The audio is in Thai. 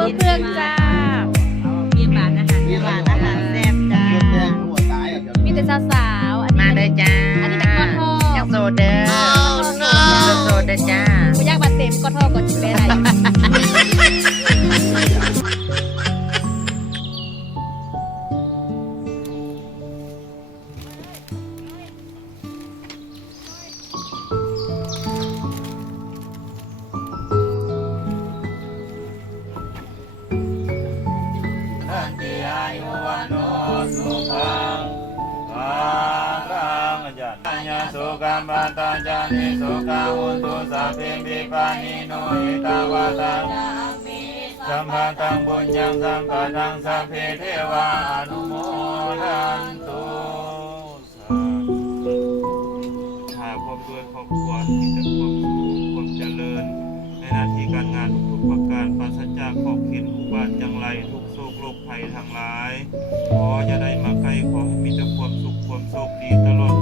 เบอร์เครื่องจ้า เบียร์บานอาหารเบียร์บานอาหารแซ่บจ้า มีแต่สาวๆอัน มา นี้ เลยจ้า อันนี้เป็นกอทอ ยังโซเด้อโซเด้อจ้า กูอยากมาเต็มกอทอกอจิเปอะไรอยู่ ทันติอายุวันโนสุขังภาลังยันตัญญาสุขังปัตตาจานิสุขังอุตุสัพเพปิปานิโนหิตาวาตังสัมภาตังบุญญังสัมปะทังสัพเพเทวาอนุโมทันตุหาความด้วยครอบครัวมีแต่ความสุขความเจริญในหน้าที่การงานทุกประการปราศจากขอบเขตอุบาทจังไรทุกโศกโรคภัยทั้งหลายขออย่าได้มาใกล้ขอให้มีแต่ความสุขความโชคดีตลอด